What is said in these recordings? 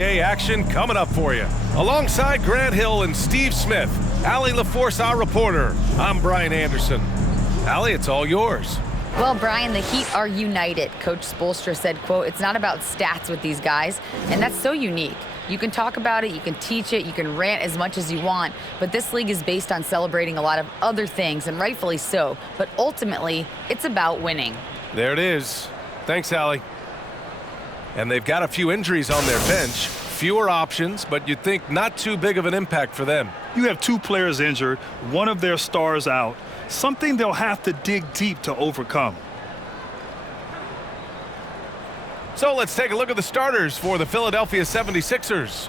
Action coming up for you. Alongside Grant Hill and Steve Smith, Allie LaForce, our reporter. I'm Brian Anderson. Allie, it's all yours. Well, Brian, the Heat are united. Coach Spoelstra said, quote, "It's not about stats with these guys," and that's so unique. You can talk about it, you can teach it, you can rant as much as you want, but this league is based on celebrating a lot of other things, and rightfully so. But ultimately, it's about winning. There it is. Thanks, Allie. And they've got a few injuries on their bench. Fewer options, but you'd think not too big of an impact for them. You have two players injured, one of their stars out, something they'll have to dig deep to overcome. So let's take a look at the starters for the Philadelphia 76ers.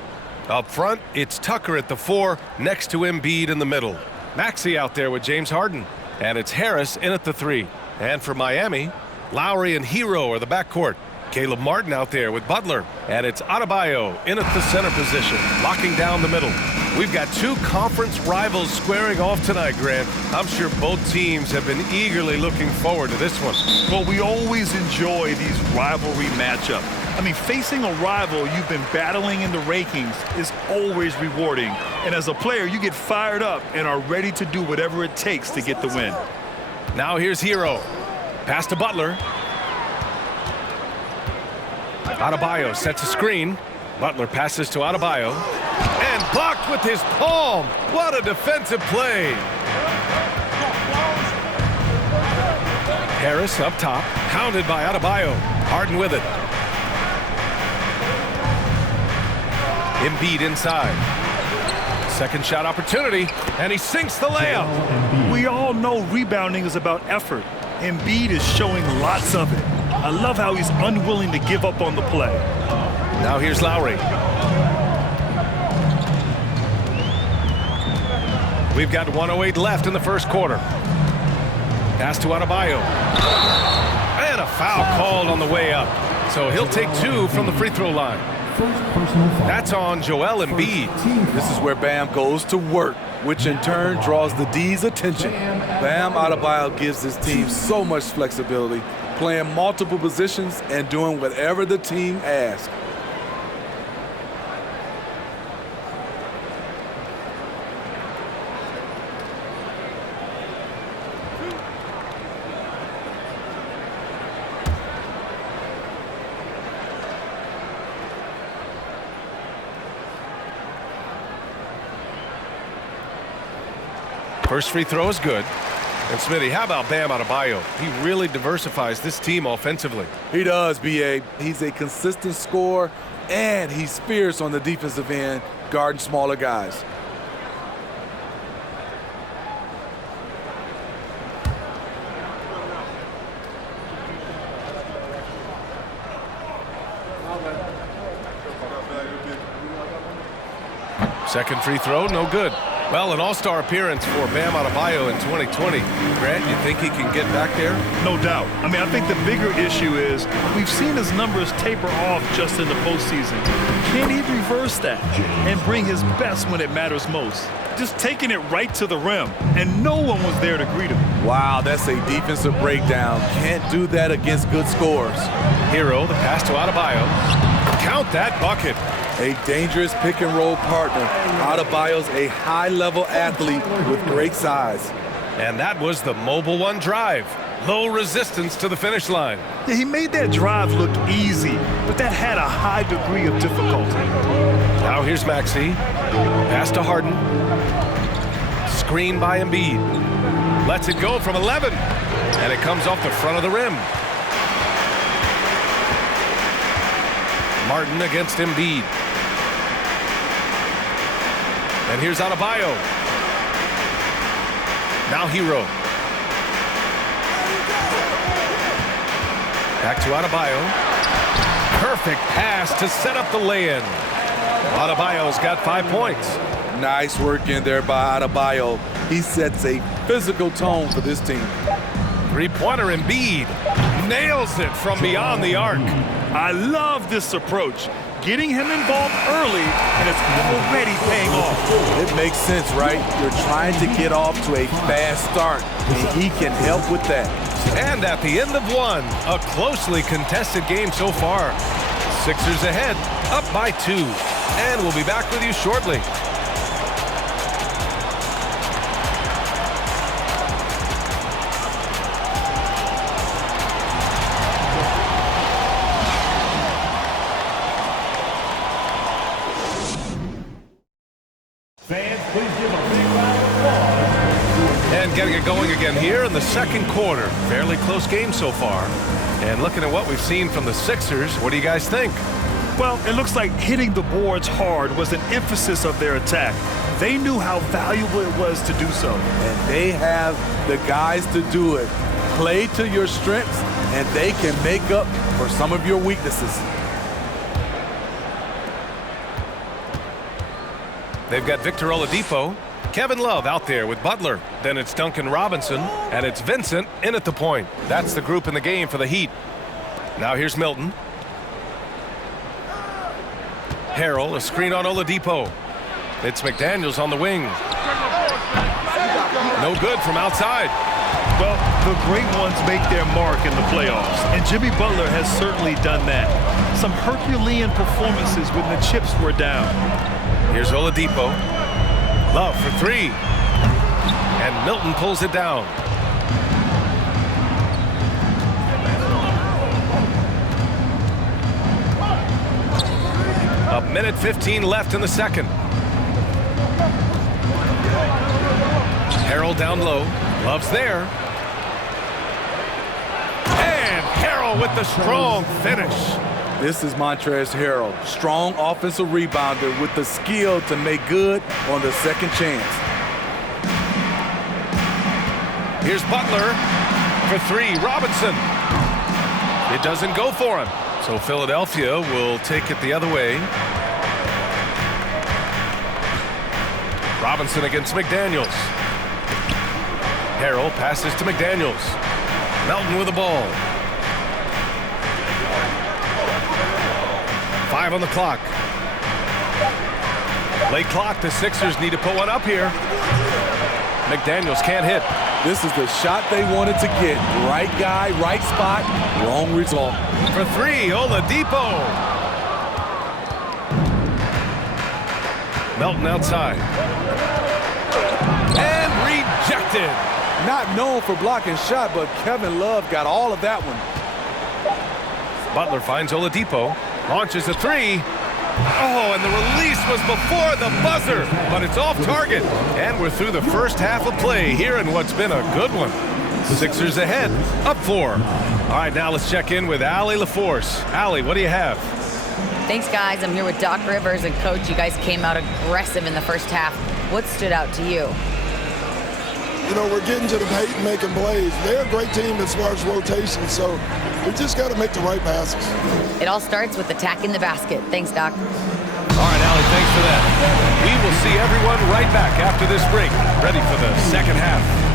Up front, it's Tucker at the 4, next to Embiid in the middle. Maxey out there with James Harden. And it's Harris in at the 3. And for Miami, Lowry and Hero are the backcourt. Caleb Martin out there with Butler. And it's Adebayo in at the center position, locking down the middle. We've got two conference rivals squaring off tonight, Grant. I'm sure both teams have been eagerly looking forward to this one. Well, we always enjoy these rivalry matchups. I mean, facing a rival you've been battling in the rankings is always rewarding. And as a player, you get fired up and are ready to do whatever it takes to get the win. Now here's Hero. Pass to Butler. Adebayo sets a screen. Butler passes to Adebayo. And blocked with his palm. What a defensive play. Harris up top. Hounded by Adebayo. Harden with it. Embiid inside. Second shot opportunity. And he sinks the layup. We all know rebounding is about effort. Embiid is showing lots of it. I love how he's unwilling to give up on the play. Now here's Lowry. We've got 1:08 left in the first quarter. Pass to Adebayo. And a foul called on the way up. So he'll take 2 from the free throw line. That's on Joel Embiid. This is where Bam goes to work, which in turn draws the D's attention. Bam Adebayo gives his team so much flexibility, playing multiple positions and doing whatever the team asks. First free throw is good. And Smitty, how about Bam Adebayo? He really diversifies this team offensively. He does, B.A. He's a consistent scorer, and he's fierce on the defensive end, guarding smaller guys. Second free throw, no good. Well, an all-star appearance for Bam Adebayo in 2020. Grant, you think he can get back there? No doubt. I mean, I think the bigger issue is we've seen his numbers taper off just in the postseason. Can he reverse that and bring his best when it matters most? Just taking it right to the rim, and no one was there to greet him. Wow, that's a defensive breakdown. Can't do that against good scorers. Hero, the pass to Adebayo. Count that bucket. A dangerous pick-and-roll partner. Adebayo's a high-level athlete with great size. And that was the Mobile One drive. Low resistance to the finish line. Yeah, he made that drive look easy, but that had a high degree of difficulty. Now here's Maxey. Pass to Harden. Screen by Embiid. Lets it go from 11. And it comes off the front of the rim. Martin against Embiid. And here's Adebayo. Now Hero. Back to Adebayo. Perfect pass to set up the lay-in. Adebayo's got 5 points. Nice work in there by Adebayo. He sets a physical tone for this team. Three-pointer Embiid. Nails it from beyond the arc. I love this approach. Getting him involved early, and it's already paying off. It makes sense, right? You're trying to get off to a fast start, and he can help with that. And at the end of one, a closely contested game so far. Sixers ahead. up by 2. And we'll be back with you shortly. Fans, please give a big round of applause. And getting it going again here in the second quarter. Fairly close game so far. And looking at what we've seen from the Sixers, what do you guys think? Well, it looks like hitting the boards hard was an emphasis of their attack. They knew how valuable it was to do so. And they have the guys to do it. Play to your strengths, and they can make up for some of your weaknesses. They've got Victor Oladipo, Kevin Love out there with Butler. Then it's Duncan Robinson, and it's Vincent in at the point. That's the group in the game for the Heat. Now here's Milton. Harrell, a screen on Oladipo. It's McDaniels on the wing. No good from outside. Well, the great ones make their mark in the playoffs, and Jimmy Butler has certainly done that. Some Herculean performances when the chips were down. Here's Oladipo. Love for 3. And Milton pulls it down. A minute 15 left in the second. Harrell down low. Love's there. And Harrell with the strong finish. This is Montrezl Harrell, strong offensive rebounder with the skill to make good on the second chance. Here's Butler for 3. Robinson. It doesn't go for him. So Philadelphia will take it the other way. Robinson against McDaniels. Harrell passes to McDaniels. Melton with the ball. 5 on the clock. Late clock. The Sixers need to put one up here. McDaniels can't hit. This is the shot they wanted to get. Right guy, right spot, wrong result. For 3, Oladipo. Melton outside. And rejected. Not known for blocking shot, but Kevin Love got all of that one. Butler finds Oladipo. Launches a 3. Oh, and the release was before the buzzer, but it's off target. And we're through the first half of play here in what's been a good one. Sixers ahead, up 4. All right, now let's check in with Allie LaForce. Allie, what do you have? Thanks, guys. I'm here with Doc Rivers and Coach. You guys came out aggressive in the first half. What stood out to you? You know, we're getting to the paint and making plays. They're a great team as far as rotation, so we just got to make the right passes. It all starts with attacking the basket. Thanks, Doc. All right, Allie, thanks for that. We will see everyone right back after this break, ready for the second half.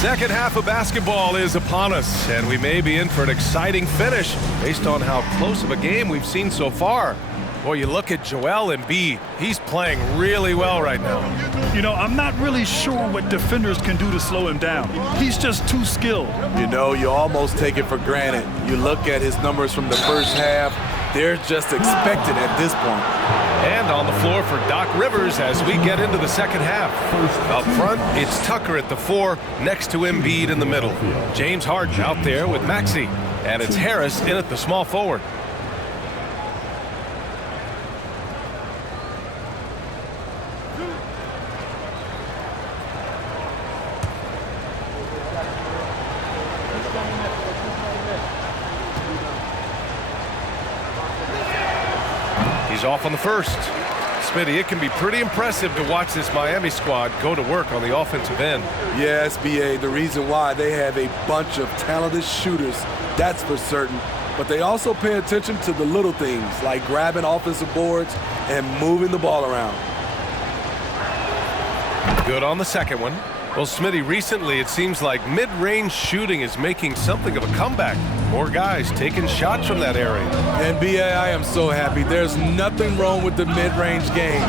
Second half of basketball is upon us, and we may be in for an exciting finish based on how close of a game we've seen so far. Boy, you look at Joel Embiid. He's playing really well right now. You know, I'm not really sure what defenders can do to slow him down. He's just too skilled. You know, you almost take it for granted. You look at his numbers from the first half, they're just expected at this point. And on the floor for Doc Rivers as we get into the second half. Up front, it's Tucker at the 4, next to Embiid in the middle. James Harden out there with Maxey. And it's Harris in at the small forward. He's off on the first. Smitty, it can be pretty impressive to watch this Miami squad go to work on the offensive end. Yes, BA, the reason why they have a bunch of talented shooters, that's for certain. But they also pay attention to the little things, like grabbing offensive boards and moving the ball around. Good on the second one. Well, Smitty, recently it seems like mid-range shooting is making something of a comeback. More guys taking shots from that area. And BA, I am so happy. There's nothing wrong with the mid-range game.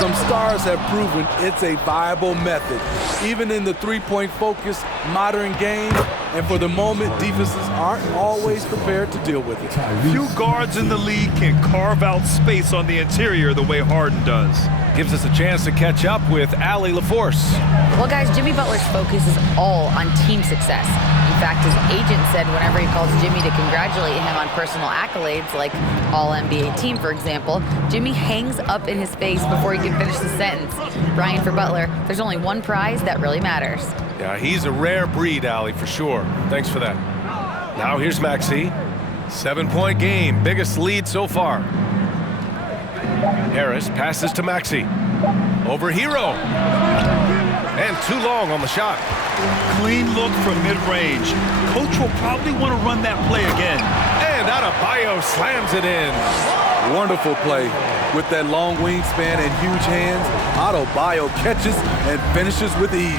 Some stars have proven it's a viable method, even in the three-point focused modern game. And for the moment, defenses aren't always prepared to deal with it. Few guards in the league can carve out space on the interior the way Harden does. Gives us a chance to catch up with Allie LaForce. Well, guys, Jimmy Butler's focus is all on team success. In fact, his agent said whenever he calls Jimmy to congratulate him on personal accolades, like All-NBA team, for example, Jimmy hangs up in his face before he can finish the sentence. Brian, for Butler, there's only one prize that really matters. Yeah, he's a rare breed, Allie, for sure. Thanks for that. Now here's Maxey. 7-point game, biggest lead so far. Harris passes to Maxey. Over Hero. And too long on the shot. Clean look from mid-range. Coach will probably want to run that play again. And Adebayo slams it in. Wonderful play. With that long wingspan and huge hands, Adebayo catches and finishes with ease.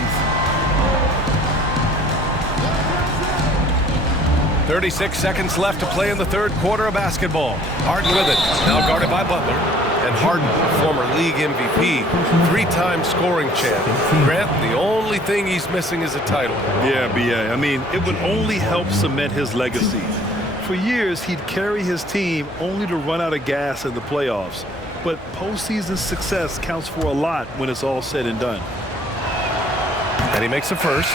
36 seconds left to play in the third quarter of basketball. Harden with it. Now guarded by Butler. And Harden, former league MVP, 3-time scoring champ. Grant, the only thing he's missing is a title. Yeah, B.A. I mean, it would only help cement his legacy. For years, he'd carry his team only to run out of gas in the playoffs. But postseason success counts for a lot when it's all said and done. And he makes a first.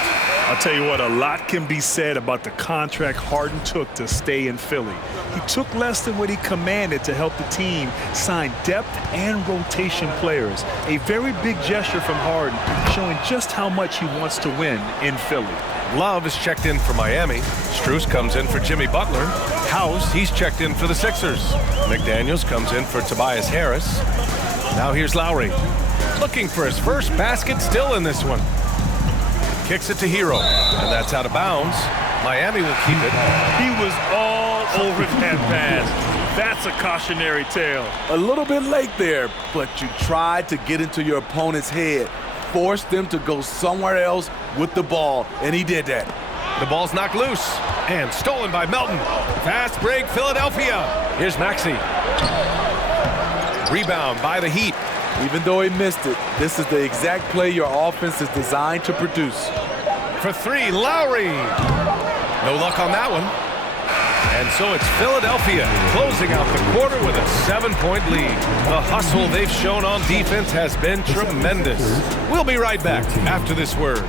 I'll tell you what, a lot can be said about the contract Harden took to stay in Philly. He took less than what he commanded to help the team sign depth and rotation players. A very big gesture from Harden, showing just how much he wants to win in Philly. Love is checked in for Miami. Strus comes in for Jimmy Butler. House, he's checked in for the Sixers. McDaniels comes in for Tobias Harris. Now here's Lowry. Looking for his first basket still in this one. Kicks it to Hero, and that's out of bounds. Miami will keep it. He was all over that pass. That's a cautionary tale. A little bit late there, but you tried to get into your opponent's head. Forced them to go somewhere else with the ball, and he did that. The ball's knocked loose, and stolen by Melton. Fast break, Philadelphia. Here's Maxey. Rebound by the Heat. Even though he missed it, this is the exact play your offense is designed to produce. For three, Lowry. No luck on that one. And so it's Philadelphia closing out the quarter with a 7-point lead. The hustle they've shown on defense has been tremendous. We'll be right back after this word.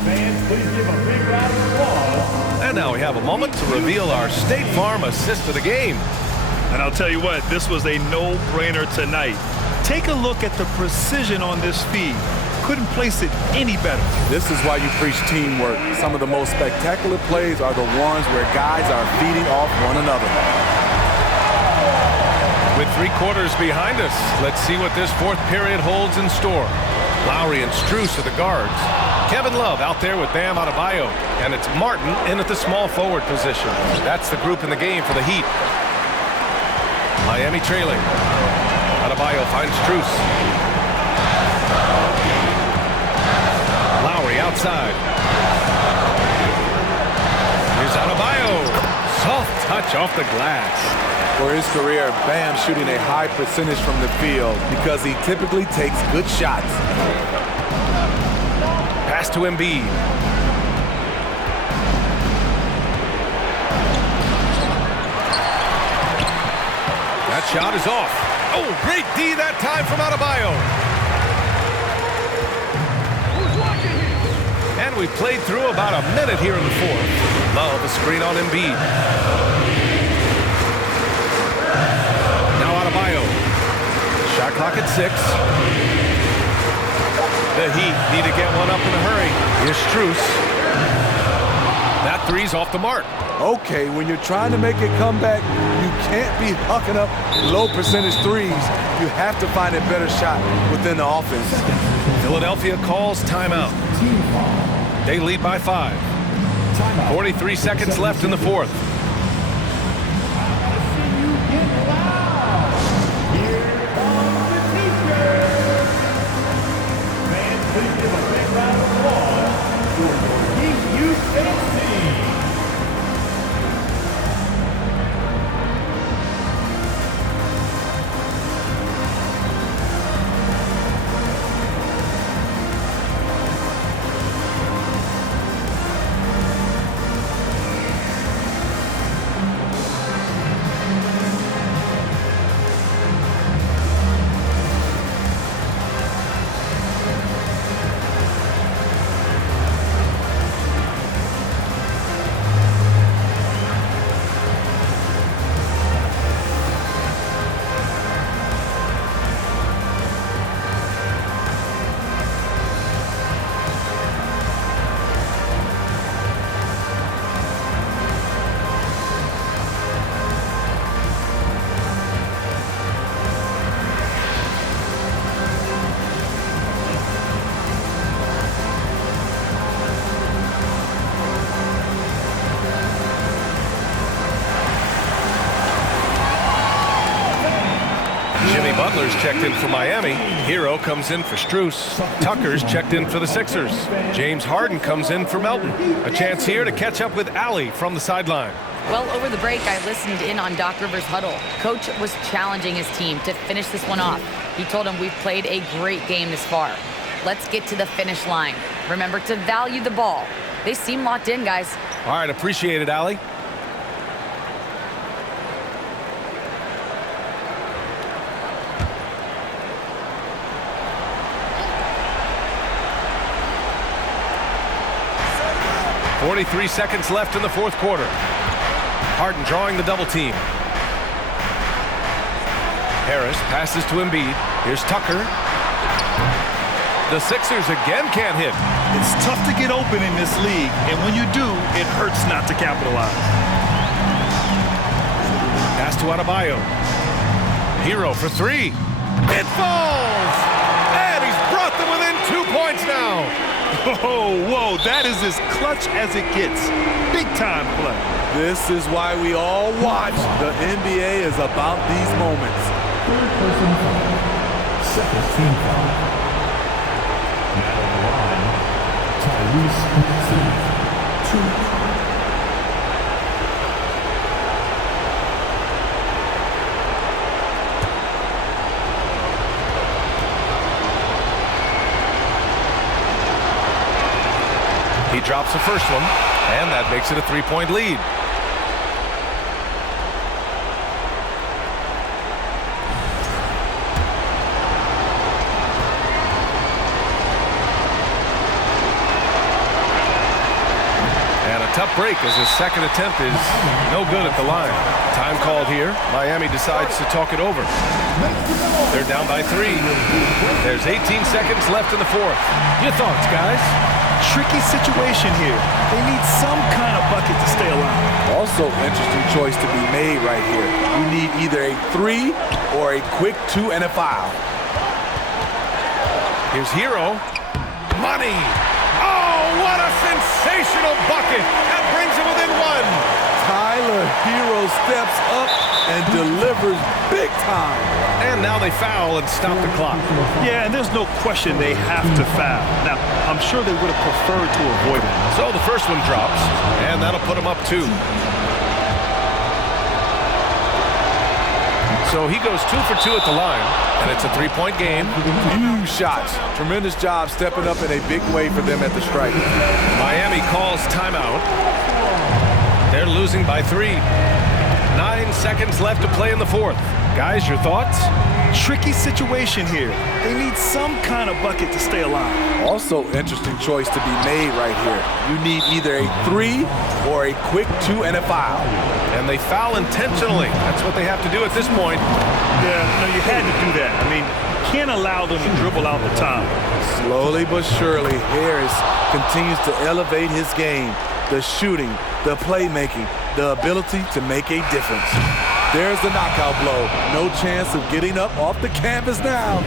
Fans, please give a big round of applause. And now we have a moment to reveal our State Farm assist of the game. And I'll tell you what, this was a no-brainer tonight. Take a look at the precision on this feed. Couldn't place it any better. This is why you preach teamwork. Some of the most spectacular plays are the ones where guys are feeding off one another. With 3 quarters behind us, let's see what this fourth period holds in store. Lowry and Strus are the guards. Kevin Love out there with Bam Adebayo. And it's Martin in at the small forward position. That's the group in the game for the Heat. Miami trailing. Adebayo finds Strus. Lowry outside. Here's Adebayo. Soft touch off the glass. For his career, Bam shooting a high percentage from the field because he typically takes good shots. Pass to Embiid. That shot is off. Oh, great D that time from Adebayo. And we played through about a minute here in the fourth. Love a screen on Embiid. Now Adebayo. Shot clock at 6. The Heat need to get one up in a hurry. Here's Strus. That three's off the mark. Okay, when you're trying to make a comeback, you can't be hucking up low percentage threes. You have to find a better shot within the offense. Philadelphia calls timeout. They lead by 5. 43 seconds left in the fourth. Butler's checked in for Miami. Hero comes in for Strus. Tucker's checked in for the Sixers. James Harden comes in for Melton. A chance here to catch up with Allie from the sideline. Well, over the break, I listened in on Doc Rivers' huddle. Coach was challenging his team to finish this one off. He told them, we've played a great game this far. Let's get to the finish line. Remember to value the ball. They seem locked in, guys. All right, appreciate it, Allie. .43 seconds left in the fourth quarter. Harden drawing the double team. Harris passes to Embiid. Here's Tucker. The Sixers again can't hit. It's tough to get open in this league, and when you do, it hurts not to capitalize. Pass to Adebayo. Hero for 3. It falls! And he's brought them within 2 points now. Whoa, that is as clutch as it gets. Big time play. This is why we all watch. The NBA is about these moments. Third person foul. Second team foul. Now on the line, Tyrese Maxey. 2. He drops the first one, and that makes it a 3-point lead. And a tough break as his second attempt is no good at the line. Time called here. Miami decides to talk it over. They're down by 3. There's 18 seconds left in the fourth. Your thoughts, guys? Tricky situation here. They need some kind of bucket to stay alive. Also, interesting choice to be made right here. You need either a 3 or a quick 2 and a foul. Here's Hero. Money. Oh, what a sensational bucket. That brings him within 1. Tyler Hero steps up and delivers big time. And now they foul and stop the clock. Yeah, and there's no question they have to foul. Now, I'm sure they would have preferred to avoid it. So the first one drops, and that'll put him up 2. So he goes 2 for 2 at the line, and it's a 3-point game. Huge shots. Tremendous job stepping up in a big way for them at the stripe. Miami calls timeout. They're losing by 3. 9 seconds left to play in the fourth. Guys, your thoughts? Tricky situation here. They need some kind of bucket to stay alive. Also, interesting choice to be made right here. You need either a 3 or a quick 2 and a foul. And they foul intentionally. That's what they have to do at this point. Yeah, no, you had to do that. I mean, can't allow them to dribble out the time. Slowly but surely, Harris continues to elevate his game. The shooting, the playmaking, the ability to make a difference. There's the knockout blow. No chance of getting up off the canvas now.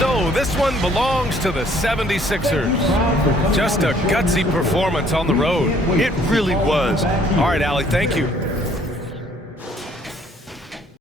So this one belongs to the 76ers. Just a gutsy performance on the road. It really was. All right, Allie, thank you.